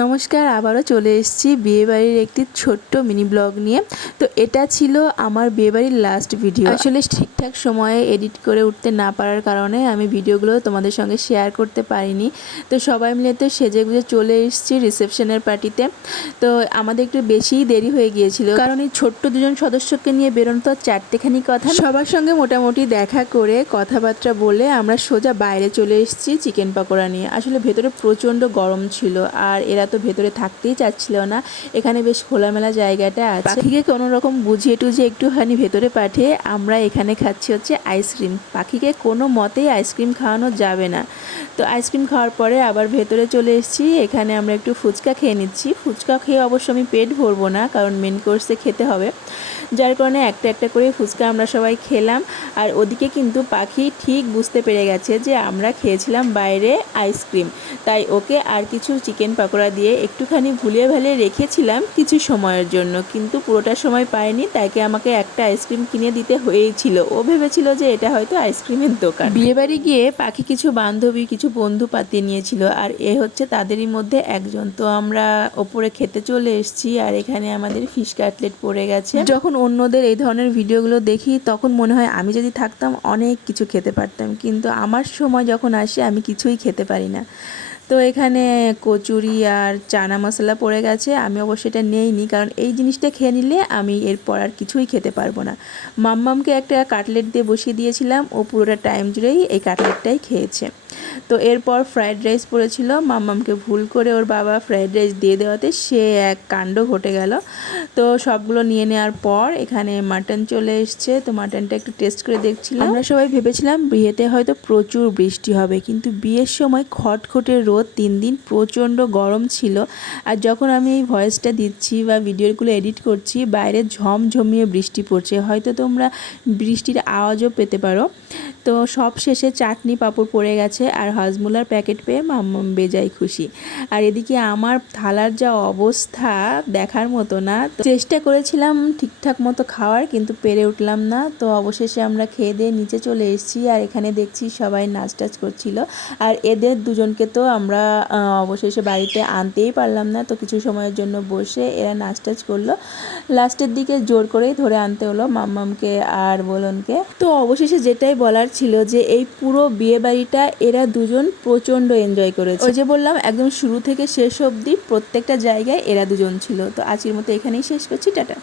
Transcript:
নমস্কার, আবারও চলে এসেছি বিয়েবাড়ির একটি ছোট্ট মিনি ব্লগ নিয়ে। তো এটা ছিল আমার বিয়েবাড়ির লাস্ট ভিডিও। আসলে ঠিকঠাক সময়ে এডিট করে উঠতে না পারার কারণে আমি ভিডিওগুলো তোমাদের সঙ্গে শেয়ার করতে পারিনি। তো সবাই মিলে তো সেজেগুজে চলে এসেছি রিসেপশনের পার্টিতে। তো আমাদের একটু বেশিই দেরি হয়ে গিয়েছিল, কারণ এই ছোট্ট দুজন সদস্যকে নিয়ে বেরোনো তো চারটেখানি কথা। সবার সঙ্গে মোটামুটি দেখা করে কথাবার্তা বলে আমরা সোজা বাইরে চলে এসেছি চিকেন পকোড়া নিয়ে। আসলে ভেতরে প্রচণ্ড গরম ছিল, আর এরা তো ভেতরে থাকতেই চাচ্ছিল না। এখানে বেশ খোলামেলা জায়গাটা আছে, পাখিকে কোনো রকম বুঝিয়ে টুঝিয়ে একটুখানি ভেতরে পাঠিয়ে আমরা এখানে খাচ্ছি হচ্ছে আইসক্রিম। পাখিকে কোনো মতেই আইসক্রিম খাওয়ানো যাবে না। তো আইসক্রিম খাওয়ার পরে আবার ভেতরে চলে এসেছি। এখানে আমরা একটু ফুচকা খেয়ে নিচ্ছি। ফুচকা খেয়ে অবশ্য আমি পেট ভরবো না, কারণ মেন কোর্সে খেতে হবে, যার কারণে একটা একটা করে ফুচকা আমরা সবাই খেলাম। আর ওদিকে কিন্তু পাখি ঠিক বুঝতে পেরে গেছে যে আমরা খেয়েছিলাম বাইরে আইসক্রিম, তাই ওকে আর কিছু চিকেন পকোড়া দিয়ে একটুখানি ভুলিয়ে ভালিয়ে রেখেছিলাম কিছু সময়ের জন্য, কিন্তু পুরোটা সময় পায়নি। তাইকে আমাকে একটা আইসক্রিম কিনে দিতে হয়েছিল। ও ভেবেছিল যে এটা হয়তো আইসক্রিমের দোকান। বিয়েবাড়ি গিয়ে পাখি কিছু বান্ধবী কিছু বন্ধু পাতিয়ে নিয়েছিল, আর এ হচ্ছে তাদেরই মধ্যে একজন। তো আমরা ওপরে খেতে চলে এসেছি, আর এখানে আমাদের ফিশ কাটলেট পড়ে গেছে। যখন অন্যদের এই ধরনের ভিডিওগুলো দেখি তখন মনে হয় আমি যদি থাকতাম অনেক কিছু খেতে পারতাম, কিন্তু আমার সময় যখন আসে আমি কিছুই খেতে পারি না। তো এখানে কচুরি আর চানা মশলা পড়ে গেছে। আমি অবশ্যই এটা নেইনি, কারণ এই জিনিসটা খেয়ে নিলে আমি এরপর আর কিছুই খেতে পারবো না। মাম্মামকে একটা কাটলেট দিয়ে বসিয়ে দিয়েছিলাম, ও পুরোটা টাইম জুড়েই এই কাটলেটটাই খেয়েছে। তো এরপর ফ্রায়েড রাইস পড়েছিল। মাম্মামকে ভুল করে ওর বাবা ফ্রায়েড রাইস দিয়ে দেওয়াতে সে এক কাণ্ড ঘটে গেল। তো সবগুলো নিয়ে নেওয়ার পর এখানে মাটন চলে এসছে। তো মাটনটা একটু টেস্ট করে দেখছিলাম। আমরা সবাই ভেবেছিলাম বিয়েতে হয়তো প্রচুর বৃষ্টি হবে, কিন্তু বিয়ের সময় খটখটে রোদ, 3 দিন প্রচণ্ড গরম ছিল। আর যখন আমি এই ভয়েসটা দিচ্ছি বা ভিডিওগুলো এডিট করছি, বাইরে ঝমঝমিয়ে বৃষ্টি পড়ছে। হয়তো তোমরা বৃষ্টির আওয়াজও পেতে পারো। তো সব শেষে চাটনি পাঁপড় পড়ে গেছে, আর হজমোলার প্যাকেট পেয়ে মাম্মাম বেজায় খুশি। আর এদিকে আমার থালার যা অবস্থা দেখার মতো না। তো চেষ্টা করেছিলাম ঠিকঠাক মতো খাওয়ার, কিন্তু পেরে উঠলাম না। তো অবশেষে আমরা খেয়ে দিয়ে নিচে চলে এসেছি, আর এখানে দেখছি সবাই নাচ টাচ করছিল। আর এদের দুজনকে তো আমরা অবশেষে বাড়িতে আনতেই পারলাম না। তো কিছু সময়ের জন্য বসে এরা নাচ টাচ করলো। লাস্টের দিকে জোর করেই ধরে আনতে হলো মাম্মামকে আর বোলনকে। তো অবশেষে যেটাই বলার ছিল যে এই পুরো বিয়ে বাড়িটা এরা দুজন প্রচণ্ড এনজয় করেছে। ওই যে বললাম, একদম শুরু থেকে শেষ অবধি প্রত্যেকটা জায়গায় এরা দুজন ছিল। তো আজকের মতো এখানেই শেষ করছি, টাটা।